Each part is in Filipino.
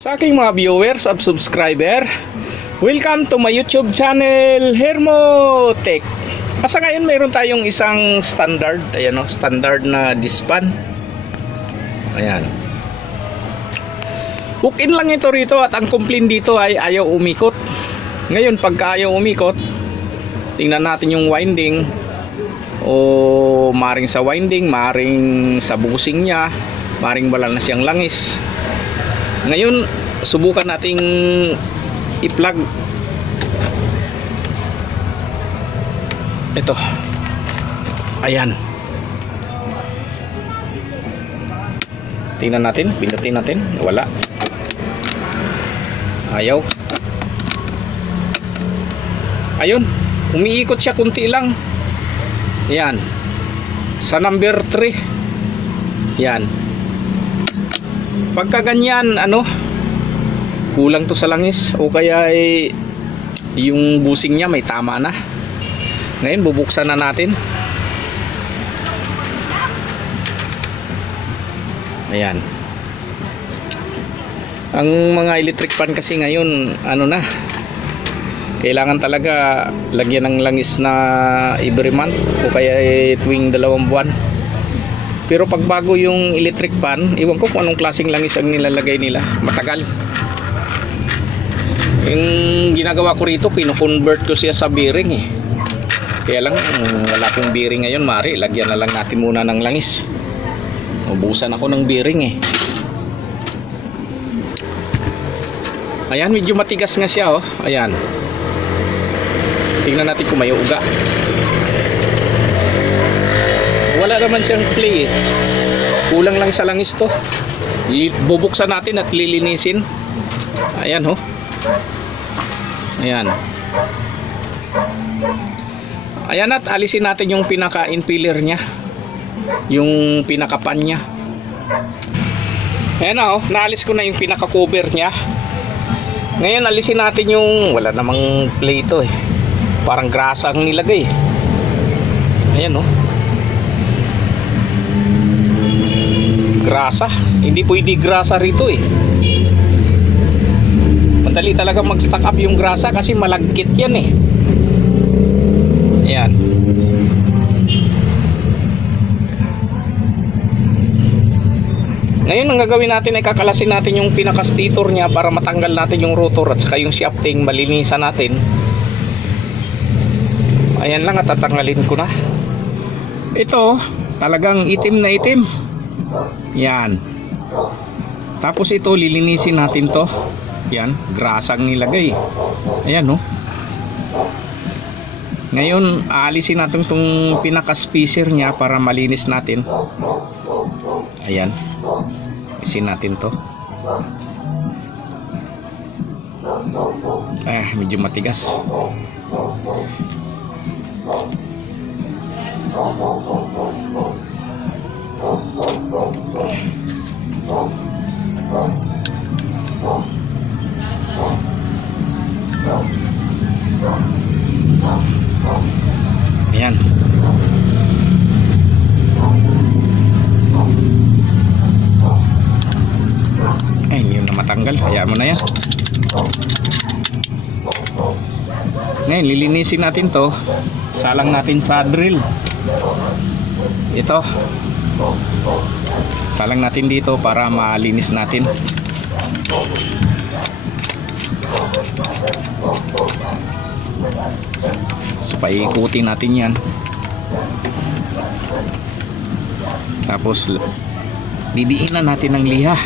Sa aking mga viewers at subscriber, welcome to my YouTube channel, Hermotech. Asa ngayon mayroon tayong isang standard, ayan o, standard na dispan. Ayan. Hook-in lang ito rito at ang complaint dito ay ayaw umikot. Ngayon pagka ayaw umikot, tingnan natin yung winding. O maring sa winding, maring sa busing niya, maring wala na siyang langis. Ngayon, subukan nating i-plug. Ito. Ayan. Tingnan natin, pindutin natin. Wala. Ayaw. Ayun, umiikot siya kunti lang. Ayan. Sa number 3. Ayan. Pagka ganyan, kulang to sa langis o kaya yung busing niya may tama na. Ngayon bubuksan na natin. Ayan. Ang mga electric fan kasi ngayon kailangan talaga lagyan ng langis na every month o kaya tuwing 2 buwan. Pero pag bago yung electric fan, iwan ko kung anong klaseng langis ang nilalagay nila. Matagal. Yung ginagawa ko rito, kino-convert ko siya sa bearing eh. Kaya lang, wala akong bearing ngayon, mari. Lagyan na lang natin muna ng langis. Ubusan ako ng bearing eh. Ayan, medyo matigas nga siya oh. Ayan. Tingnan natin kung may uga. Wala naman siyang play eh. Kulang lang sa langis to. Bubuksan natin at lilinisin. Ayan ho. Ayan. Ayan at alisin natin yung pinaka-impeller nya. Yung pinaka-pan nya. Ayan o. Naalis ko na yung pinaka-cover nya. Ngayon alisin natin yung wala namang play ito eh. Parang grasa ang nilagay. Ayan o. Grasa, hindi pwede grasa rito eh. Madali talaga mag-stack up yung grasa kasi malagkit yan eh. Ayan. Ngayon ang gagawin natin ay kakalasin natin yung pinaka-stator nya para matanggal natin yung rotor at saka yung shafting, malinisan natin. Ayan lang at tatanggalin ko na. Ito talagang itim na itim. Yan. Tapos ito lilinisin natin to. Yan, grasang nilagay. Ayan no. Ngayon aalisin natin tong pinaka-spacer nya para malinis natin. Ayan. Alisin natin to. Medyo matigas. Ayan. Yun na matanggal. Hayaan mo na yan. Ngayon lilinisin natin to. Salang natin sa drill. Ito salang natin dito para malinis natin. So paikutin natin yan. Tapos didiinan natin ng liha.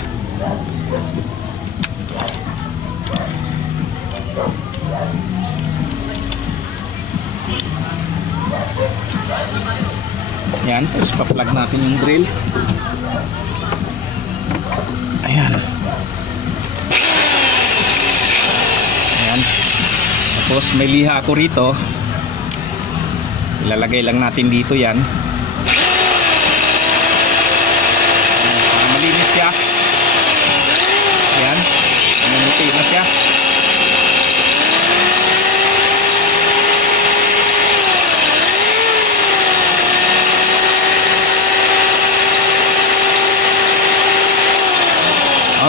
Yan, tapos pa-plug natin yung drill. Ayan. Ayan. Tapos may liha ako rito. Ilalagay lang natin dito yan. Para malinis siya. Ayan. Namumuti na siya.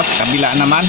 Sa kabila naman.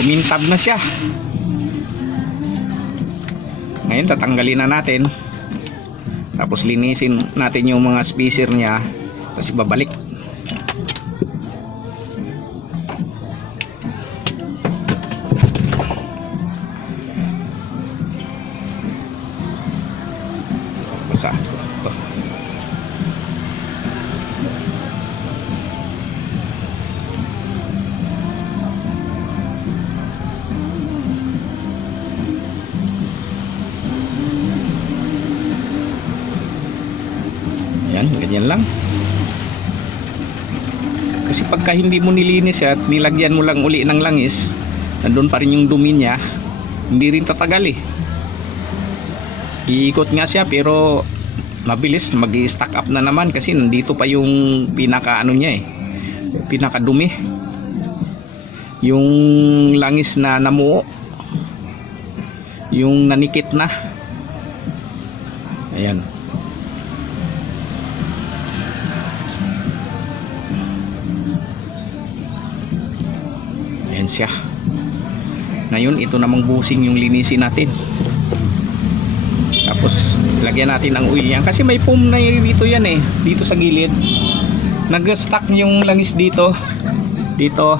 kumintab na siya. Ngayon tatanggalin na natin, tapos linisin natin yung mga spacer niya, tapos ibabalik. Basa ito. Ayan, ganyan lang. Kasi pagka hindi mo nilinis at nilagyan mo lang uli ng langis, nandun pa rin yung dumi niya, hindi rin tatagal eh. Iikot nga siya pero mabilis mag-i-stack up na naman kasi nandito pa yung pinaka ano niya eh, pinaka dumi, yung langis na namuo, yung nanikit na. Ayan. Ayan siya. Ngayon ito namang busing yung linisin natin. Tapos lagyan natin ng oil yan kasi may foam na dito yan eh, dito sa gilid. Nag-stack yung langis dito. Dito.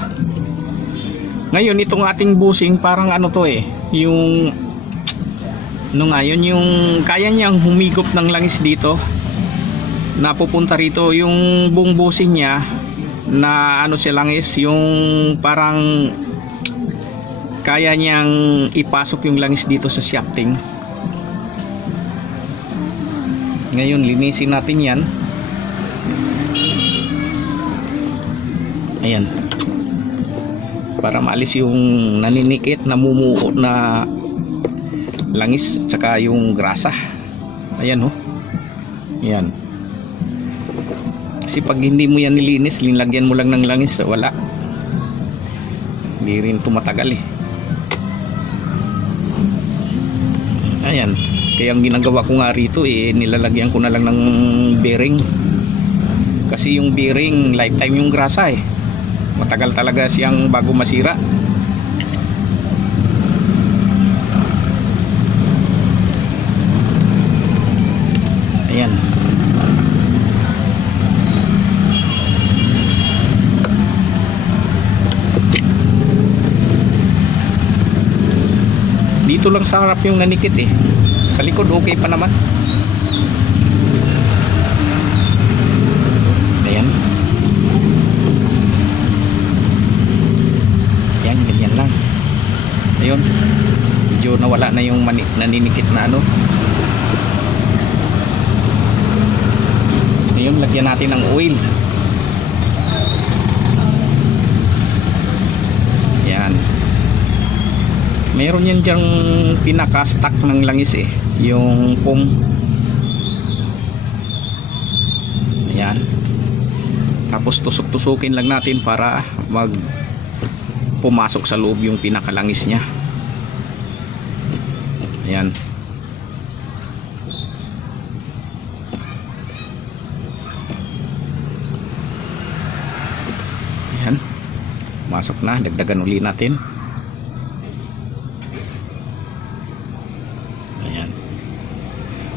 Ngayon itong ating busing parang ano to eh, yung ngayon yung kaya niyang humigop ng langis dito. Napupunta rito yung buong busing niya na ano siya langis, yung parang kaya niyang ipasok yung langis dito sa shafting. Ngayon linisin natin yan. Ayan, para maalis yung naninikit, namumuo na langis at saka yung grasa. Ayan oh. Ayan. Kasi pag hindi mo yan nilinis, linlagyan mo lang ng langis, wala, hindi rin tumatagal eh. Ayan. Kaya ang ginagawa ko nga rito eh, nilalagyan ko na lang ng bearing. Kasi yung bearing, lifetime yung grasa eh. Matagal talaga siyang bago masira. Ayan. Dito lang sa harap yung nanikit eh. Sa likod okay pa naman. Ayan. Ayan, ganyan lang. Ayun. Medyo nawala na yung naninikit na ano. Ayun, lagyan natin ng oil. Ayan. Meron yan dyang pinaka-stack ng langis eh, yung foam. Ayan. Tapos tusok-tusukin lang natin para pumasok sa loob yung pinakalangis niya. Ayan. Ayan. Masok na, dagdagan uli natin.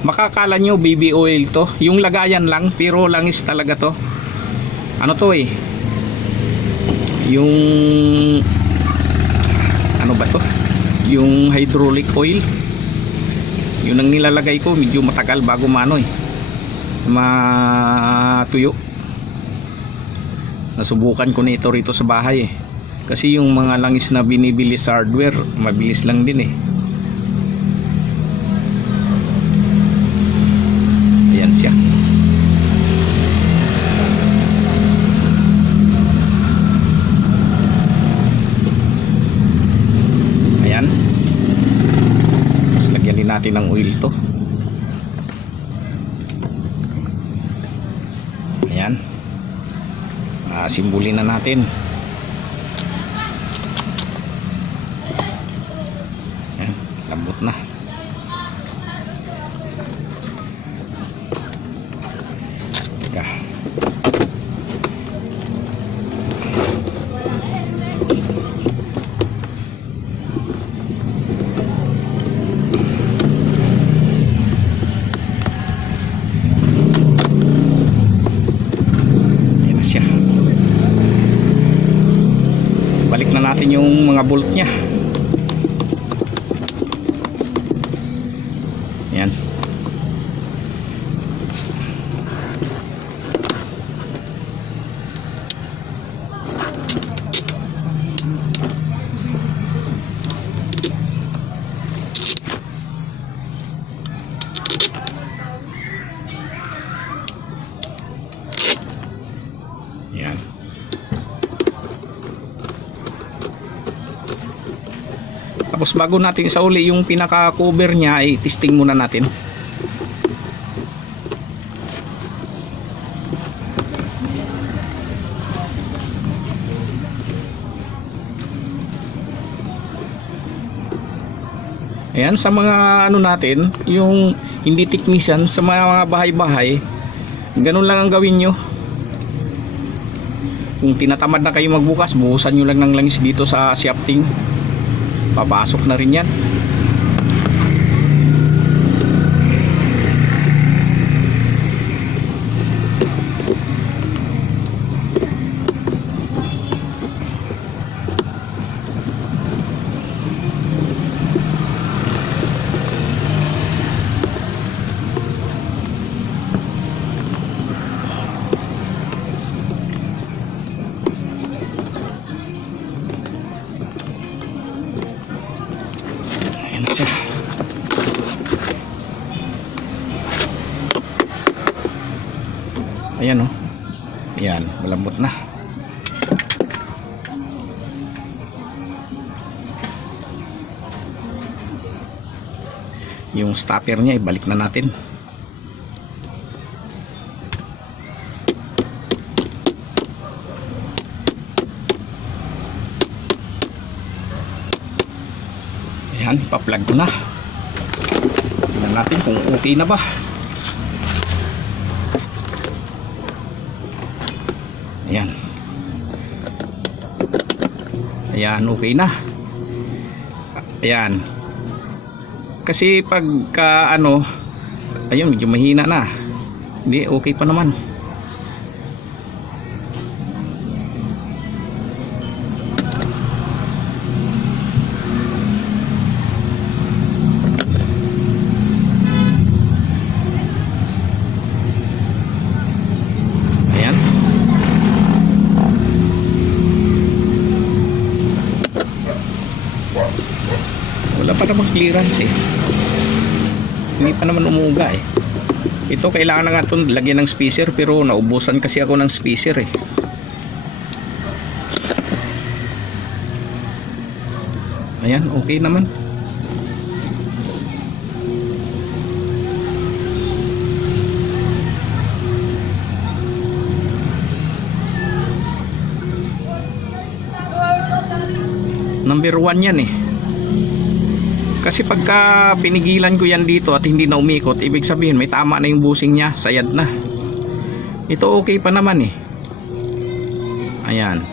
Makakala nyo baby oil to, yung lagayan lang, pero langis talaga to. Ano to eh, yung ano ba to, yung hydraulic oil. Yun ang nilalagay ko, medyo matagal bago maano eh, matuyo. Nasubukan ko na ito rito sa bahay eh, kasi yung mga langis na binibili sa hardware mabilis lang din eh. Siya. Ayan. Tapos lagyan din natin ng oil to. Ayan. Simbulin na natin. Ayan, lambot na. natin yung mga bolt nya. Yan. Yan. Tapos bago natin isauli yung pinaka-cover niya, ay testing muna natin. Ayan, sa mga ano natin, yung hindi technician, sa mga bahay-bahay, ganun lang ang gawin nyo. Kung tinatamad na kayo magbukas, buhusan nyo lang ng langis dito sa shafting. Papasok na rin yan. Siya. Ayan o. Yan, malambot na. Yung stopper niya ibalik na natin. Ayan, pa-plug ko na. Tingnan natin kung okay na ba. Ayan. Ayan, okay na. Ayan. Kasi pagka ano, ayun, medyo mahina na. Hindi, okay pa naman. Wala pa namang clearance eh. Hindi pa naman umuuga eh. Ito kailangan na nga ito lagyan ng spacer, pero naubusan kasi ako ng spacer eh. Ayan, okay naman. Number 1 yan eh. Kasi pagka pinigilan ko yan dito at hindi na umikot, ibig sabihin may tama na yung busing niya, sayad na. Ito okay pa naman eh. Ayan.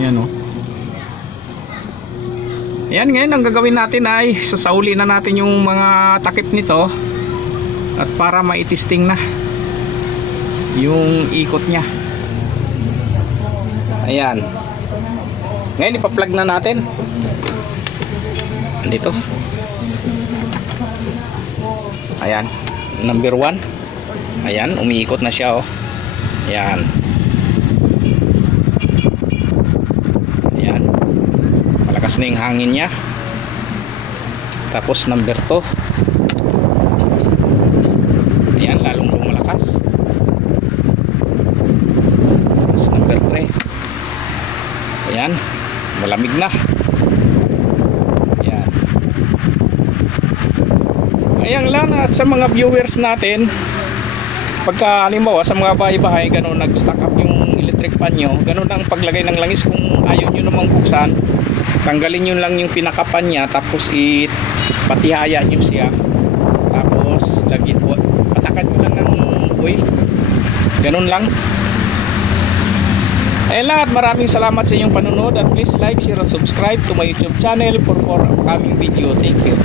Ayan o. Ayan, ngayon ang gagawin natin ay sasauli na natin yung mga takip nito at para maitesting na yung ikot niya. Ayan. Ngayon ipa-plug na natin. Dito. Ayan. Number 1. Ayan, umiikot na siya oh. Ayan. Ayan. Malakas na yung hangin niya. Tapos number 2. Ayan, lalong lumalakas. Tapos number 3. Ayan, malamig na. Ayan. Ayan lang, at sa mga viewers natin, pagka halimbawa sa mga bahay-bahay ganun nag-stack up yung electric fan nyo, ganun ang paglagay ng langis. Kung ayaw nyo namang buksan, tanggalin nyo lang yung pinakapan nya, tapos patihaya nyo siya, tapos lagyan po, patakan nyo lang ng oil, ganun lang. Ayan lang, at maraming salamat sa inyong panunod, at please like, share, and subscribe to my YouTube channel for more upcoming video. Thank you.